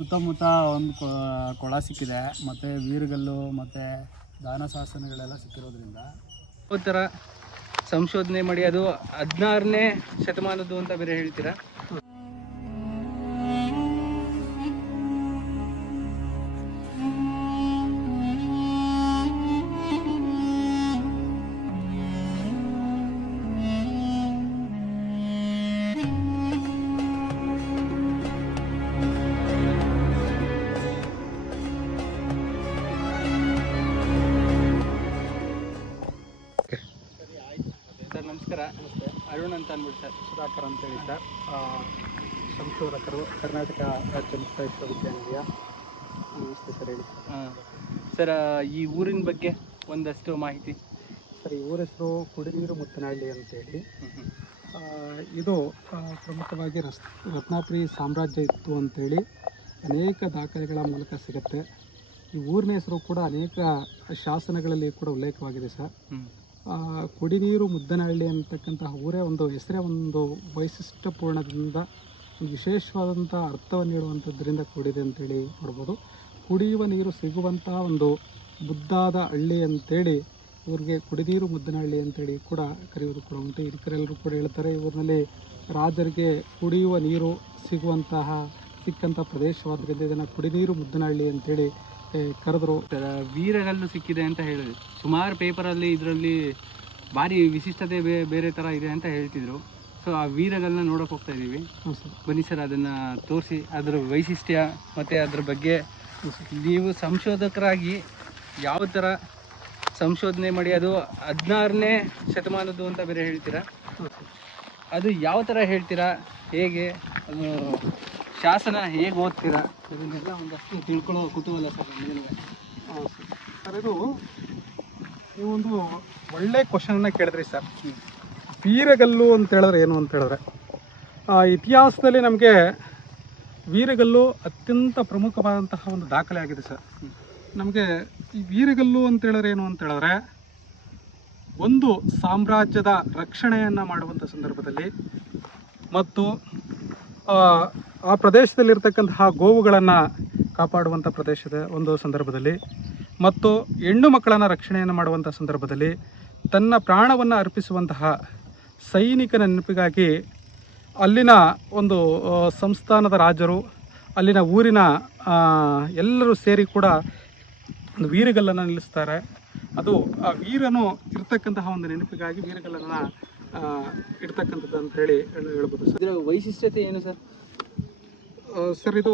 ಸುತ್ತಮುತ್ತ ಒಂದು ಕೊಳ ಸಿಕ್ಕಿದೆ ಮತ್ತು ವೀರಗಲ್ಲು ಮತ್ತು ದಾನ ಶಾಸನಗಳೆಲ್ಲ ಸಿಕ್ಕಿರೋದ್ರಿಂದ. ಥರ ಸಂಶೋಧನೆ ಮಾಡಿ ಅದು ಹದಿನಾರನೇ ಶತಮಾನದ್ದು ಅಂತ ಬೇರೆ ಹೇಳ್ತೀರಾ? ನಮಸ್ಕಾರ. ಅರುಣ್ ಅಂತ ಅಂದ್ಬಿಟ್ಟು ಸರ್ ಸುಧಾಕರ್ ಅಂತೇಳಿ ಸರ್. ಸಂಶೋಧಕರು ಕರ್ನಾಟಕ ರಾಜ್ಯ ಮುಕ್ತ ವಿಶ್ವವಿದ್ಯಾನಿಲಯ ನಮಸ್ತೆ ಸರ್ ಹೇಳಿ. ಹಾಂ. ಸರ್ ಈ ಊರಿನ ಬಗ್ಗೆ ಒಂದಷ್ಟು ಮಾಹಿತಿ. ಸರ್ ಈ ಊರ ಹೆಸರು ಕುಡಿನೀರು ಮುತ್ತನಹಳ್ಳಿ ಅಂತೇಳಿ. ಇದು ಪ್ರಮುಖವಾಗಿ ರಸ್ ರತ್ನಾಪುರಿ ಸಾಮ್ರಾಜ್ಯ ಇತ್ತು ಅಂತೇಳಿ ಅನೇಕ ದಾಖಲೆಗಳ ಮೂಲಕ ಸಿಗುತ್ತೆ. ಈ ಊರಿನ ಹೆಸರು ಕೂಡ ಅನೇಕ ಶಾಸನಗಳಲ್ಲಿ ಕೂಡ ಉಲ್ಲೇಖವಾಗಿದೆ ಸರ್. ಕುಡಿನೀರು ಮುದ್ದನಹಳ್ಳಿ ಅಂತಕ್ಕಂತಹ ಊರೇ ಒಂದು, ಹೆಸರೇ ಒಂದು ವೈಶಿಷ್ಟ್ಯಪೂರ್ಣದಿಂದ ವಿಶೇಷವಾದಂಥ ಅರ್ಥವನ್ನು ನೀಡುವಂಥದ್ದರಿಂದ ಕೂಡಿದೆ ಅಂತೇಳಿ ನೋಡ್ಬೋದು. ಕುಡಿಯುವ ನೀರು ಸಿಗುವಂತಹ ಒಂದು ಮುದ್ದಾದ ಹಳ್ಳಿ ಅಂತೇಳಿ ಇವ್ರಿಗೆ ಕುಡಿನೀರು ಮುದ್ದನಹಳ್ಳಿ ಅಂತೇಳಿ ಕೂಡ ಕರೆಯುವುದು ಕೂಡ ಉಂಟು. ಹಿರಿಕರೆಲ್ಲರೂ ಕೂಡ ಹೇಳ್ತಾರೆ ಇವರಲ್ಲಿ ರಾಜರಿಗೆ ಕುಡಿಯುವ ನೀರು ಸಿಗುವಂತಹ ಸಿಕ್ಕಂಥ ಪ್ರದೇಶವಾದ್ದರಿಂದ ಇದನ್ನು ಕುಡಿನೀರು ಮುದ್ದನಹಳ್ಳಿ ಅಂತೇಳಿ ಕರೆದ್ರು. ವೀರಗಲ್ಲು ಸಿಕ್ಕಿದೆ ಅಂತ ಹೇಳಿದ್ರು. ಸುಮಾರು ಪೇಪರಲ್ಲಿ ಇದರಲ್ಲಿ ಭಾರಿ ವಿಶಿಷ್ಟತೆ ಬೇ- ಬೇರೆ ಥರ ಇದೆ ಅಂತ ಹೇಳ್ತಿದ್ರು. ಸೊ ಆ ವೀರಗಲ್ಲನ್ನ ನೋಡೋಕೆ ಹೋಗ್ತಾ ಇದ್ದೀವಿ ಬನ್ನಿ ಸರ್ ಅದನ್ನು ತೋರಿಸಿ. ಅದರ ವೈಶಿಷ್ಟ್ಯ ಮತ್ತು ಅದ್ರ ಬಗ್ಗೆ ನೀವು ಸಂಶೋಧಕರಾಗಿ ಯಾವ ಥರ ಸಂಶೋಧನೆ ಮಾಡಿ ಅದು ಹದಿನಾರನೇ ಶತಮಾನದ್ದು ಅಂತ ಬೇರೆ ಹೇಳ್ತೀರಾ? ಅದು ಯಾವ ಥರ ಹೇಳ್ತೀರಾ? ಹೇಗೆ? ಅದು ಶಾಸನ ಹೇಗೆ ಓದ್ತೀರಾ? ಇದನ್ನೆಲ್ಲ ಒಂದಷ್ಟು ತಿಳ್ಕೊಳ್ಳೋ ಕುತೂಹಲ ಸರ್ ಹಾಂ ಸರ್. ಸರ್ ಇದು ನೀವೊಂದು ಒಳ್ಳೆ ಕ್ವಶನ್ನ ಕೇಳಿದ್ರಿ ಸರ್. ವೀರಗಲ್ಲು ಅಂತ ಹೇಳಿದ್ರೆ ಏನು ಅಂತ ಹೇಳಿದ್ರೆ ಇತಿಹಾಸದಲ್ಲಿ ನಮಗೆ ವೀರಗಲ್ಲು ಅತ್ಯಂತ ಪ್ರಮುಖವಾದಂತಹ ಒಂದು ದಾಖಲೆ ಆಗಿದೆ ಸರ್. ನಮಗೆ ಈ ವೀರಗಲ್ಲು ಅಂತ ಹೇಳಿದ್ರೆ ಏನು ಅಂತ ಹೇಳಿದ್ರೆ ಒಂದು ಸಾಮ್ರಾಜ್ಯದ ರಕ್ಷಣೆಯನ್ನು ಮಾಡುವಂಥ ಸಂದರ್ಭದಲ್ಲಿ ಮತ್ತು ಆ, ಪ್ರದೇಶದಲ್ಲಿ ಪ್ರದೇಶದಲ್ಲಿರ್ತಕ್ಕಂತಹ ಗೋವುಗಳನ್ನು ಕಾಪಾಡುವಂಥ ಪ್ರದೇಶದ ಒಂದು ಸಂದರ್ಭದಲ್ಲಿ. ಮತ್ತು ಹೆಣ್ಣು ಮಕ್ಕಳನ್ನು ರಕ್ಷಣೆಯನ್ನು ಮಾಡುವಂಥ ಸಂದರ್ಭದಲ್ಲಿ ತನ್ನ ಪ್ರಾಣವನ್ನು ಅರ್ಪಿಸುವಂತಹ ಸೈನಿಕನ ನೆನಪಿಗಾಗಿ ಅಲ್ಲಿನ ಒಂದು ಸಂಸ್ಥಾನದ ರಾಜರು ಅಲ್ಲಿನ ಊರಿನ ಎಲ್ಲರೂ ಸೇರಿ ಕೂಡ ಒಂದು ವೀರಗಲ್ಲನ್ನು ನಿಲ್ಲಿಸ್ತಾರೆ. ಅದು ಆ ವೀರನು ಇರ್ತಕ್ಕಂತಹ ಒಂದು ನೆನಪಿಗಾಗಿ ವೀರಗಲ್ಲನ್ನು ಇಡ್ತಕ್ಕಂಥದ್ದು ಅಂತ ಹೇಳಿ ಹೇಳ- ಹೇಳ್ಬೋದು ಸರ್ ವೈಶಿಷ್ಟ್ಯತೆ ಏನು ಸರ್? ಸರ್, ಇದು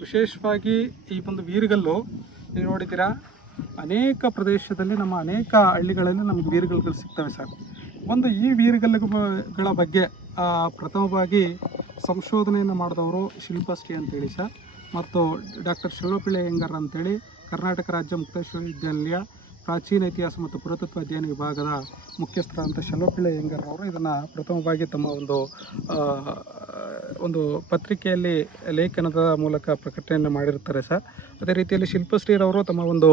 ವಿಶೇಷವಾಗಿ ಈ ಒಂದು ವೀರಗಲ್ಲು ನೀವು ನೋಡಿದ್ದೀರಾ? ಅನೇಕ ಪ್ರದೇಶದಲ್ಲಿ ನಮ್ಮ ಅನೇಕ ಹಳ್ಳಿಗಳಲ್ಲಿ ನಮಗೆ ವೀರಗಲ್ಲುಗಳು ಸಿಗ್ತವೆ ಸರ್. ಒಂದು ಈ ವೀರಗಲ್ಲುಗಳ ಬಗ್ಗೆ ಪ್ರಥಮವಾಗಿ ಸಂಶೋಧನೆಯನ್ನು ಮಾಡಿದವರು ಶಿಲ್ಪಶ್ರೀ ಅಂತೇಳಿ ಸರ್. ಮತ್ತು ಡಾಕ್ಟರ್ ಶಿವಪಿಳ್ಳೆ ಹೆಂಗರ್ ಅಂತೇಳಿ ಕರ್ನಾಟಕ ರಾಜ್ಯ ಮುಕ್ತ ವಿಶ್ವವಿದ್ಯಾನಿಲಯ ಪ್ರಾಚೀನ ಇತಿಹಾಸ ಮತ್ತು ಪುರಾತತ್ವ ಅಧ್ಯಯನ ವಿಭಾಗದ ಮುಖ್ಯಸ್ಥರಾದಂಥ ಶಲೋಪಿಳೆ ಹೆಂಗರ್ ಅವರು ಇದನ್ನು ಪ್ರಥಮವಾಗಿ ತಮ್ಮ ಒಂದು ಒಂದು ಪತ್ರಿಕೆಯಲ್ಲಿ ಲೇಖನದ ಮೂಲಕ ಪ್ರಕಟಣೆಯನ್ನು ಮಾಡಿರ್ತಾರೆ ಸರ್. ಅದೇ ರೀತಿಯಲ್ಲಿ ಶಿಲ್ಪಶ್ರೀರವರು ತಮ್ಮ ಒಂದು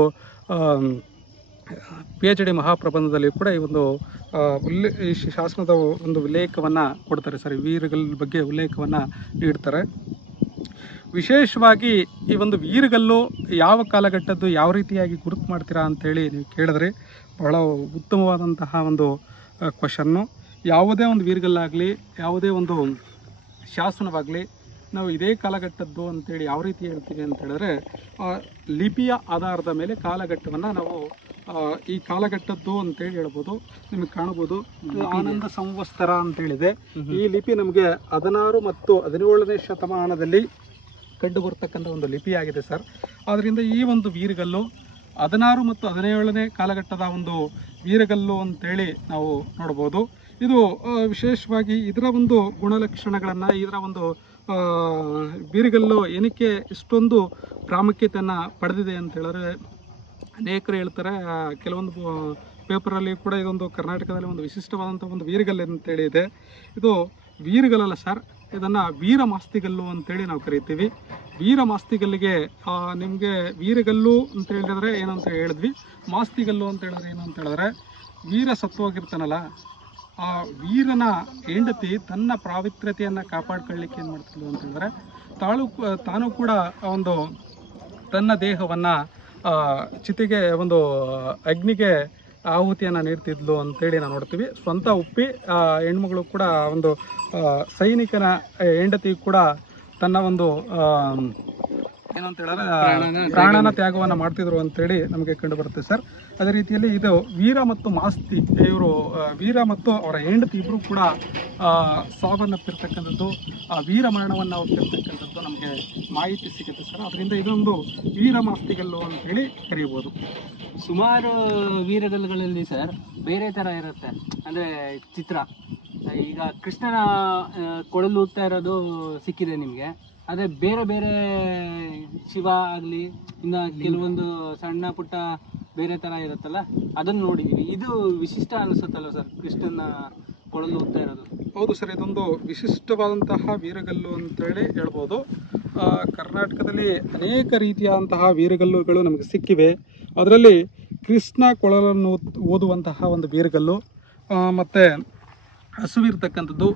ಪಿ ಎಚ್ ಡಿ ಮಹಾಪ್ರಬಂಧದಲ್ಲಿ ಕೂಡ ಈ ಒಂದು ಉಲ್ಲೇ ಶಾಸನದ ಒಂದು ಉಲ್ಲೇಖವನ್ನು ಕೊಡ್ತಾರೆ ಸರ್. ವೀರಗಳ ಬಗ್ಗೆ ಉಲ್ಲೇಖವನ್ನು ನೀಡ್ತಾರೆ. ವಿಶೇಷವಾಗಿ ಈ ಒಂದು ವೀರಗಲ್ಲು ಯಾವ ಕಾಲಘಟ್ಟದ್ದು ಯಾವ ರೀತಿಯಾಗಿ ಗುರುತು ಮಾಡ್ತೀರಾ ಅಂಥೇಳಿ ನೀವು ಕೇಳಿದ್ರೆ ಬಹಳ ಉತ್ತಮವಾದಂತಹ ಒಂದು ಕ್ವಶನ್ನು ಯಾವುದೇ ಒಂದು ವೀರಗಲ್ಲಾಗಲಿ ಯಾವುದೇ ಒಂದು ಶಾಸನವಾಗಲಿ ನಾವು ಇದೇ ಕಾಲಘಟ್ಟದ್ದು ಅಂತೇಳಿ ಯಾವ ರೀತಿ ಹೇಳ್ತೀವಿ ಅಂತ ಹೇಳಿದ್ರೆ ಆ, ಲಿಪಿಯ ಆಧಾರದ ಮೇಲೆ ಕಾಲಘಟ್ಟವನ್ನು ನಾವು ಈ ಕಾಲಘಟ್ಟದ್ದು ಅಂತೇಳಿ ಹೇಳ್ಬೋದು. ನಿಮಗೆ ಕಾಣ್ಬೋದು. ಆನಂದ ಸಂವತ್ಸರ ಅಂತೇಳಿದೆ ಈ ಲಿಪಿ ನಮಗೆ ಹದಿನಾರು ಮತ್ತು ಹದಿನೇಳನೇ ಶತಮಾನದಲ್ಲಿ ಕಂಡು ಬರ್ತಕ್ಕಂಥ ಒಂದು ಲಿಪಿಯಾಗಿದೆ ಸರ್. ಆದ್ದರಿಂದ ಈ ಒಂದು ವೀರಗಲ್ಲು ಹದಿನಾರು ಮತ್ತು ಹದಿನೇಳನೇ ಕಾಲಘಟ್ಟದ ಒಂದು ವೀರಗಲ್ಲು ಅಂತೇಳಿ ನಾವು ನೋಡ್ಬೋದು ಇದು ವಿಶೇಷವಾಗಿ ಇದರ ಒಂದು ಗುಣಲಕ್ಷಣಗಳನ್ನು, ಇದರ ಒಂದು ವೀರಗಲ್ಲು ಏನಕ್ಕೆ ಇಷ್ಟೊಂದು ಪ್ರಾಮುಖ್ಯತೆಯನ್ನು ಪಡೆದಿದೆ ಅಂತ ಹೇಳಿದ್ರೆ ಅನೇಕರು ಹೇಳ್ತಾರೆ. ಕೆಲವೊಂದು ಪೇಪರಲ್ಲಿ ಕೂಡ ಇದೊಂದು ಕರ್ನಾಟಕದಲ್ಲಿ ಒಂದು ವಿಶಿಷ್ಟವಾದಂಥ ಒಂದು ವೀರಗಲ್ಲು ಅಂತೇಳಿ ಇದೆ. ಇದು ವೀರಗಲ್ಲಲ್ಲ ಸರ್. ಇದನ್ನು ವೀರ ಮಾಸ್ತಿಗಲ್ಲು ಅಂತೇಳಿ ನಾವು ಕರಿತೀವಿ. ವೀರ ಮಾಸ್ತಿಗಲ್ಲಿಗೆ ನಿಮಗೆ ವೀರಗಲ್ಲು ಅಂತ ಹೇಳಿದ್ರೆ ಏನಂತ ಹೇಳಿದ್ವಿ. ಮಾಸ್ತಿಗಲ್ಲು ಅಂತ ಹೇಳಿದ್ರೆ ಏನು ಅಂತ ಹೇಳಿದ್ರೆ, ವೀರ ಸತ್ವವಾಗಿರ್ತಾನಲ್ಲ, ಆ ವೀರನ ಹೆಂಡತಿ ತನ್ನ ಪಾವಿತ್ರ್ಯತೆಯನ್ನು ಕಾಪಾಡ್ಕೊಳ್ಳಿಕ್ಕೆ ಏನು ಮಾಡ್ತಿದ್ಲು ಅಂತ ಹೇಳಿದ್ರೆ, ತಾಳು ತಾನು ಕೂಡ ಒಂದು ತನ್ನ ದೇಹವನ್ನು ಚಿತೆಗೆ ಒಂದು ಅಗ್ನಿಗೆ ಆಹುತಿಯನ್ನು ನೀಡ್ತಿದ್ಲು ಅಂತೇಳಿ ನಾವು ನೋಡ್ತೀವಿ. ಸ್ವಂತ ಉಪ್ಪಿ ಹೆಣ್ಮಗಳು ಕೂಡ ಒಂದು ಸೈನಿಕನ ಹೆಂಡತಿ ಕೂಡ ತನ್ನ ಒಂದು ಏನಂತ ಹೇಳಿದ್ರೆ ಪ್ರಾಣನ ತ್ಯಾಗವನ್ನು ಮಾಡ್ತಿದ್ರು ಅಂತೇಳಿ ನಮಗೆ ಕಂಡು ಬರುತ್ತೆ ಸರ್. ಅದೇ ರೀತಿಯಲ್ಲಿ ಇದು ವೀರ ಮತ್ತು ಮಾಸ್ತಿ ಇವರು ವೀರ ಮತ್ತು ಅವರ ಹೆಂಡತಿ ಇಬ್ಬರು ಕೂಡ ಆ, ಸಾವನ್ನಪ್ಪಿರ್ತಕ್ಕಂಥದ್ದು ಆ ವೀರ ಮರಣವನ್ನು ಒಪ್ಪಿರ್ತಕ್ಕಂಥದ್ದು ನಮಗೆ ಮಾಹಿತಿ ಸಿಗುತ್ತೆ ಸರ್. ಅದರಿಂದ ಇದೊಂದು ವೀರ ಮಾಸ್ತಿಗಲ್ಲು ಅಂತೇಳಿ ಕರೆಯಬಹುದು. ಸುಮಾರು ವೀರಗಲ್ಲುಗಳಲ್ಲಿ ಸರ್ ಬೇರೆ ಥರ ಇರುತ್ತೆ. ಅಂದರೆ ಚಿತ್ರ. ಈಗ ಕೃಷ್ಣನ ಕೊಡಲು ಕೊಳಲು ಊದ್ತಾ ಇರೋದು ಸಿಕ್ಕಿದೆ ನಿಮಗೆ. ಅದೇ ಬೇರೆ ಬೇರೆ ಶಿವ ಆಗಲಿ, ಇನ್ನು ಕೆಲವೊಂದು ಸಣ್ಣ ಪುಟ್ಟ ಬೇರೆ ಥರ ಇರುತ್ತಲ್ಲ, ಅದನ್ನು ನೋಡಿದ್ದೀವಿ ಇದು ವಿಶಿಷ್ಟ ಅನಿಸುತ್ತಲ್ಲ ಸರ್, ಕೃಷ್ಣನ ಕೊಳಲು ಅಂತ ಇರೋದು? ಹೌದು ಸರ್, ಇದೊಂದು ವಿಶಿಷ್ಟವಾದಂತಹ ವೀರಗಲ್ಲು ಅಂತೇಳಿ ಹೇಳ್ಬೋದು. ಕರ್ನಾಟಕದಲ್ಲಿ ಅನೇಕ ರೀತಿಯಾದಂತಹ ವೀರಗಲ್ಲುಗಳು ನಮಗೆ ಸಿಕ್ಕಿವೆ. ಅದರಲ್ಲಿ ಕೃಷ್ಣ ಕೊಳಲನ್ನು ಓದ್- ಓದುವಂತಹ ಒಂದು ವೀರಗಲ್ಲು ಮತ್ತೆ ಹಸುವಿರ್ತಕ್ಕಂಥದ್ದು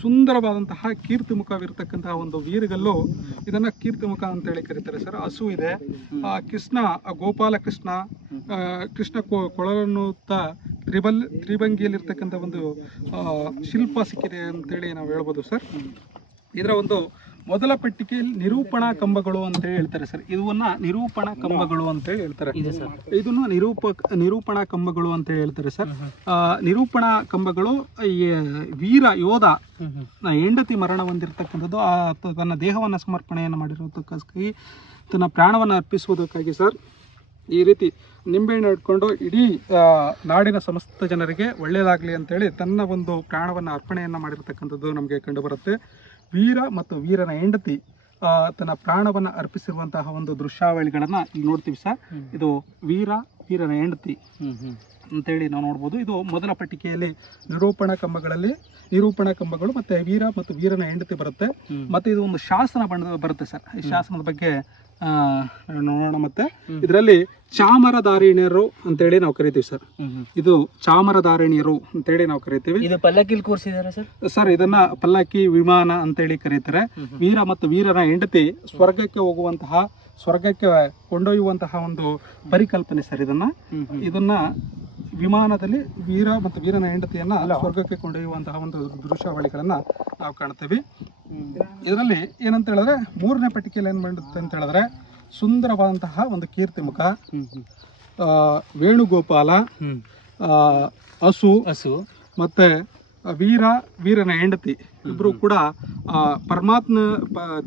ಸುಂದರವಾದಂತಹ ಕೀರ್ತಿಮುಖವಿರ್ತಕ್ಕಂತಹ ಒಂದು ವೀರಗಲ್ಲು. ಇದನ್ನ ಕೀರ್ತಿಮುಖ ಅಂತೇಳಿ ಕರೀತಾರೆ ಸರ್. ಹಸು ಇದೆ. ಆ, ಕೃಷ್ಣ ಆ ಗೋಪಾಲ ಕೃಷ್ಣ ಕೊಳಲನ್ನು ತ್ರಿಬಲ್ ತ್ರಿಭಂಗಿಯಲ್ಲಿರ್ತಕ್ಕಂಥ ಒಂದು ಶಿಲ್ಪ ಸಿಕ್ಕಿದೆ ಅಂತೇಳಿ ನಾವು ಹೇಳ್ಬೋದು ಸರ್. ಇದರ ಒಂದು ಮೊದಲ ಪೆಟ್ಟಿಗೆಯಲ್ಲಿ ನಿರೂಪಣಾ ಕಂಬಗಳು ಅಂತ ಹೇಳ್ತಾರೆ ಸರ್. ಇದನ್ನ ನಿರೂಪಣಾ ಕಂಬಗಳು ಅಂತ ಹೇಳ್ತಾರೆ. ಇದೆ ಸರ್. ಇದನ್ನು ನಿರೂಪ ನಿರೂಪಣಾ ಕಂಬಗಳು ಅಂತ ಹೇಳ್ತಾರೆ ಸರ್. ನಿರೂಪಣಾ ಕಂಬಗಳು ವೀರ ಯೋಧ ಹೆಂಡತಿ ಮರಣ ಹೊಂದಿರತಕ್ಕಂಥದ್ದು ಆ ತನ್ನ ದೇಹವನ್ನು ಸಮರ್ಪಣೆಯನ್ನು ಮಾಡಿರೋದಕ್ಕಾಗಿ ತನ್ನ ಪ್ರಾಣವನ್ನು ಅರ್ಪಿಸುವುದಕ್ಕಾಗಿ ಸರ್. ಈ ರೀತಿ ನಿಂಬೆಹಣ್ಣು ಇಟ್ಕೊಂಡು ಇಡೀ ನಾಡಿನ ಸಮಸ್ತ ಜನರಿಗೆ ಒಳ್ಳೆಯದಾಗಲಿ ಅಂತೇಳಿ ತನ್ನ ಒಂದು ಪ್ರಾಣವನ್ನು ಅರ್ಪಣೆಯನ್ನು ಮಾಡಿರತಕ್ಕಂಥದ್ದು ನಮಗೆ ಕಂಡುಬರುತ್ತೆ ವೀರ ಮತ್ತು ವೀರನ ಹೆಂಡತಿ ತನ್ನ ಪ್ರಾಣವನ್ನು ಅರ್ಪಿಸಿರುವಂತಹ ಒಂದು ದೃಶ್ಯಾವಳಿಗಳನ್ನು ಇಲ್ಲಿ ನೋಡ್ತೀವಿ ಸರ್. ಇದು ವೀರ ವೀರನ ಹೆಂಡತಿ ಅಂತೇಳಿ ನಾವು ನೋಡ್ಬೋದು. ಇದು ಮೊದಲ ಪಟ್ಟಿಕೆಯಲ್ಲಿ ನಿರೂಪಣಾ ಕಂಬಗಳಲ್ಲಿ ನಿರೂಪಣಾ ಕಂಬಗಳು ಮತ್ತೆ ವೀರ ಮತ್ತು ವೀರನ ಹೆಂಡತಿ ಬರುತ್ತೆ. ಮತ್ತೆ ಇದು ಒಂದು ಶಾಸನ ಬಣ್ಣ ಬರುತ್ತೆ ಸರ್. ಈ ಶಾಸನದ ಬಗ್ಗೆ ನೋಡೋಣ ಮತ್ತೆ. ಇದರಲ್ಲಿ ಚಾಮರಧಾರಿಣಿಯರು ಅಂತೇಳಿ ನಾವು ಕರಿತೀವಿ ಸರ್. ಇದು ಚಾಮರಧಾರಿಣಿಯರು ಅಂತೇಳಿ ನಾವು ಕರಿತೀವಿ ಇದು ಪಲ್ಲಕ್ಕಿಲ್ ಕೂರಿಸಿದಾರೆ ಸರ್ ಸರ್ ಇದನ್ನ ಪಲ್ಲಕ್ಕಿ ವಿಮಾನ ಅಂತೇಳಿ ಕರೀತಾರೆ. ವೀರ ಮತ್ತು ವೀರನ ಹೆಂಡತಿ ಸ್ವರ್ಗಕ್ಕೆ ಹೋಗುವಂತಹ ಸ್ವರ್ಗಕ್ಕೆ ಕೊಂಡೊಯ್ಯುವಂತಹ ಒಂದು ಪರಿಕಲ್ಪನೆ ಸರ್ ಇದನ್ನ. ಇದನ್ನ ವಿಮಾನದಲ್ಲಿ ವೀರ ಮತ್ತು ವೀರನ ಹೆಂಡತಿಯನ್ನ ಸ್ವರ್ಗಕ್ಕೆ ಕೊಂಡೊಯ್ಯುವಂತಹ ಒಂದು ದೃಶ್ಯಾವಳಿಗಳನ್ನ ನಾವು ಕಾಣ್ತೇವೆ. ಇದರಲ್ಲಿ ಏನಂತ ಹೇಳಿದ್ರೆ ಮೂರನೇ ಪಟ್ಟಿಕೆಯಲ್ಲಿ ಏನ್ ಮಾಡುತ್ತೆ ಅಂತ ಹೇಳಿದ್ರೆ ಸುಂದರವಾದಂತಹ ಒಂದು ಕೀರ್ತಿಮುಖ ವೇಣುಗೋಪಾಲ ಹಸು ಹಸು ಮತ್ತೆ ವೀರ ವೀರನ ಹೆಂಡತಿ ಇಬ್ರು ಕೂಡ ಆ, ಪರಮಾತ್ಮ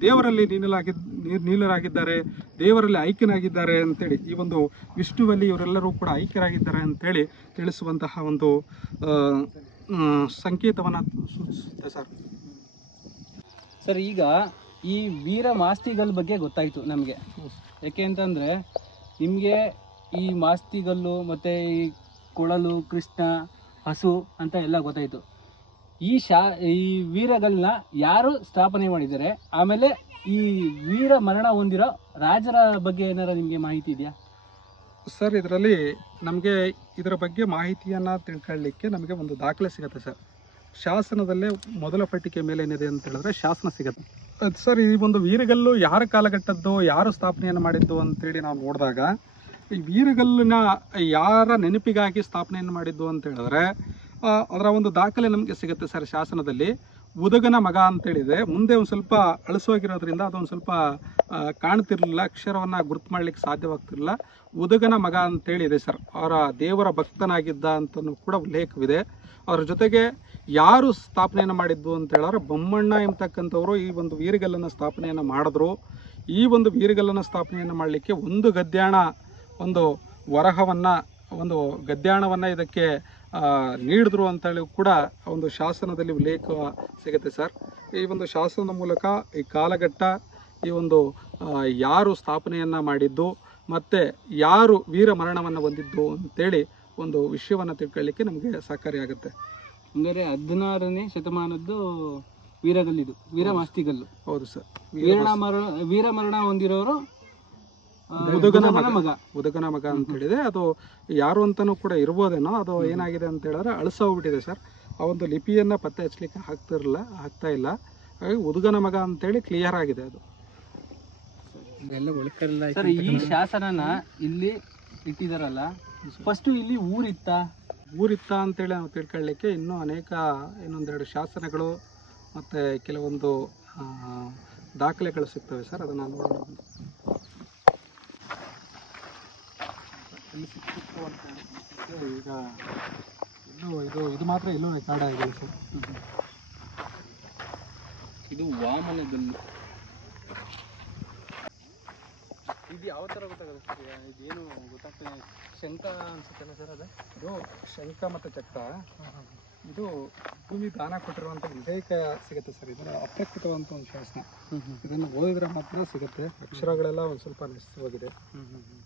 ದೇವರಲ್ಲಿ ನೀನಲಾಗಿದ್ ನೀ- ನೀಲರಾಗಿದ್ದಾರೆ ದೇವರಲ್ಲಿ ಐಕ್ಯನಾಗಿದ್ದಾರೆ ಅಂತೇಳಿ ಈ ಒಂದು ವಿಷ್ಣುವಲ್ಲಿ ಇವರೆಲ್ಲರೂ ಕೂಡ ಐಕ್ಯರಾಗಿದ್ದಾರೆ ಅಂತೇಳಿ ತಿಳಿಸುವಂತಹ ಒಂದು ಸಂಕೇತವನ್ನ ಸೂಚಿಸುತ್ತೆ ಸರ್. ಸರ್ ಈಗ ಈ ವೀರ ಮಾಸ್ತಿಗಲ್ ಬಗ್ಗೆ ಗೊತ್ತಾಯಿತು ನಮಗೆ. ಯಾಕೆ ಅಂತಂದ್ರೆ ನಿಮಗೆ ಈ ಮಾಸ್ತಿಗಲ್ಲು ಮತ್ತೆ ಈ ಕೊಳಲು ಕೃಷ್ಣ ಹಸು ಅಂತ ಎಲ್ಲ ಗೊತ್ತಾಯ್ತು. ಈ ಶಾ, ಈ ವೀರಗಳನ್ನ ಯಾರು ಸ್ಥಾಪನೆ ಮಾಡಿದ್ದಾರೆ? ಆಮೇಲೆ ಈ ವೀರ ಮರಣ ಹೊಂದಿರೋ ರಾಜರ ಬಗ್ಗೆ ಏನಾರ ನಿಮಗೆ ಮಾಹಿತಿ ಇದೆಯಾ? ಸರ್, ಇದರಲ್ಲಿ ನಮಗೆ ಇದರ ಬಗ್ಗೆ ಮಾಹಿತಿಯನ್ನು ತಿಳ್ಕೊಳ್ಳಿಕ್ಕೆ ನಮಗೆ ಒಂದು ದಾಖಲೆ ಸಿಗುತ್ತೆ ಸರ್. ಶಾಸನದಲ್ಲೇ ಮೊದಲ ಪಟ್ಟಿಕೆ ಮೇಲೆ ಏನಿದೆ ಅಂತ ಹೇಳಿದ್ರೆ ಶಾಸನ ಸಿಗುತ್ತೆ. ಅದು ಸರ್, ಈ ಒಂದು ವೀರಗಲ್ಲು ಯಾರ ಕಾಲಘಟ್ಟದ್ದು, ಯಾರು ಸ್ಥಾಪನೆಯನ್ನು ಮಾಡಿದ್ದು ಅಂತೇಳಿ ನಾವು ನೋಡಿದಾಗ, ಈ ವೀರಗಲ್ಲಿನ ಯಾರ ನೆನಪಿಗಾಗಿ ಸ್ಥಾಪನೆಯನ್ನು ಮಾಡಿದ್ದು ಅಂತ ಹೇಳಿದ್ರೆ ಅದರ ಒಂದು ದಾಖಲೆ ನಮಗೆ ಸಿಗುತ್ತೆ ಸರ್ ಶಾಸನದಲ್ಲಿ. ಉದಗನ ಮಗ ಅಂತೇಳಿದೆ. ಮುಂದೆ ಒಂದು ಸ್ವಲ್ಪ ಅಳಸೋಗಿರೋದ್ರಿಂದ ಅದೊಂದು ಸ್ವಲ್ಪ ಕಾಣ್ತಿರಲಿಲ್ಲ, ಅಕ್ಷರವನ್ನು ಗುರುತು ಮಾಡ್ಲಿಕ್ಕೆ ಸಾಧ್ಯವಾಗ್ತಿರಲಿಲ್ಲ. ಉದಗನ ಮಗ ಅಂತೇಳಿದೆ ಸರ್. ಅವರ ದೇವರ ಭಕ್ತನಾಗಿದ್ದ ಅಂತಲೂ ಕೂಡ ಉಲ್ಲೇಖವಿದೆ. ಅವರ ಜೊತೆಗೆ ಯಾರು ಸ್ಥಾಪನೆಯನ್ನು ಮಾಡಿದ್ದು ಅಂತ ಹೇಳಿದ್ರೆ ಬೊಮ್ಮಣ್ಣ ಎಂಬತಕ್ಕಂಥವರು ಈ ಒಂದು ವೀರಗಲ್ಲನ್ನು ಸ್ಥಾಪನೆಯನ್ನು ಮಾಡಿದ್ರು. ಈ ಒಂದು ವೀರಗಲ್ಲನ್ನು ಸ್ಥಾಪನೆಯನ್ನು ಮಾಡಲಿಕ್ಕೆ ಒಂದು ಗದ್ಯಾಣ, ಒಂದು ವರಹವನ್ನು, ಒಂದು ಗದ್ಯಾಣವನ್ನು ಇದಕ್ಕೆ ನೀಡಿದ್ರು ಅಂತೇಳಿ ಕೂಡ ಒಂದು ಶಾಸನದಲ್ಲಿ ಉಲ್ಲೇಖ ಸಿಗುತ್ತೆ ಸರ್. ಈ ಒಂದು ಶಾಸನದ ಮೂಲಕ ಈ ಕಾಲಘಟ್ಟ ಈ ಒಂದು ಯಾರು ಸ್ಥಾಪನೆಯನ್ನು ಮಾಡಿದ್ದು ಮತ್ತು ಯಾರು ವೀರ ಮರಣವನ್ನು ಹೊಂದಿದ್ದು ಅಂತೇಳಿ ಒಂದು ವಿಷಯವನ್ನು ತಿಳ್ಕೊಳ್ಳಿಕ್ಕೆ ನಮಗೆ ಸಹಕಾರಿಯಾಗುತ್ತೆ ಅಂದರೆ ಹದಿನಾರನೇ ಶತಮಾನದ್ದು ವೀರಗಲ್ಲಿದು ವೀರ ಮಾಸ್ತಿಗಲ್ಲು. ಹೌದು ಸರ್. ವೀರ ಮರಣ ವೀರ ಮರಣ ಹೊಂದಿರೋರು ಉದಗನ ಮಗ. ಉದಗನ ಮಗ. ಅಂತ ಹೇಳಿದೆ ಅದು ಯಾರು ಅಂತಾನೂ ಕೂಡ ಇರ್ಬೋದೇನೋ ಅದು ಏನಾಗಿದೆ ಅಂತ ಹೇಳಿದ್ರೆ ಅಳಿಸೋಗ್ಬಿಟ್ಟಿದೆ ಸರ್. ಆ ಒಂದು ಲಿಪಿಯನ್ನ ಪತ್ತೆ ಹಚ್ಚಲಿಕ್ಕೆ ಆಗ್ತಿರಲಿಲ್ಲ ಆಗ್ತಾ ಇಲ್ಲ. ಹಾಗಾಗಿ ಉದುಗನ ಮಗ ಅಂತೇಳಿ ಕ್ಲಿಯರ್ ಆಗಿದೆ ಅದು. ಸರ್ ಈ ಶಾಸನನ ಇಲ್ಲಿ ಇಟ್ಟಿದಾರಲ್ಲ ಫಸ್ಟ್ ಇಲ್ಲಿ ಊರಿತ್ತ? ಊರಿತ್ತ ಅಂತೇಳಿ ನಾವು ತಿಳ್ಕೊಳ್ಳಿಕ್ಕೆ ಇನ್ನೂ ಅನೇಕ ಇನ್ನೊಂದೆರಡು ಶಾಸನಗಳು ಮತ್ತು ಕೆಲವೊಂದು ದಾಖಲೆಗಳು ಸಿಗ್ತವೆ ಸರ್. ಅದನ್ನು ನೋಡೋಣ. ಅಂತ ಈಗ ಇನ್ನೂ ಇದು ಇದು ಮಾತ್ರ ಎಲ್ಲೂ ರೆಕಾರ್ಡ್ ಆಗಿದೆ ಸರ್ ಇದು ವಾಮನದಲ್ಲಿ. ಇದು ಯಾವ ಥರ ಗೊತ್ತಾಗುತ್ತೆ ಸರ್? ಇದೇನು ಗೊತ್ತಾಗ್ತದೆ ಶಂಕ ಅನ್ಸುತ್ತಲ್ಲ ಸರ್ ಅದೇ? ಇದು ಶಂಕ ಮತ್ತು ಚಕ್ರ. ಇದು ಭೂಮಿ ದಾನ ಕೊಟ್ಟಿರುವಂಥ ವಿಧೇಯಕ ಸಿಗುತ್ತೆ ಸರ್. ಇದರ ಅಪ್ರಕೃತವಂತ ಒಂದು ಶಾಸನ. ಇದನ್ನು ಓದಿದ್ರೆ ಮಾತ್ರ ಸಿಗುತ್ತೆ. ಅಕ್ಷರಗಳೆಲ್ಲ ಒಂದು ಸ್ವಲ್ಪ ನಶಿಸಿ ಹೋಗಿದೆ. ಹ್ಞೂ ಹ್ಞೂ ಹ್ಞೂ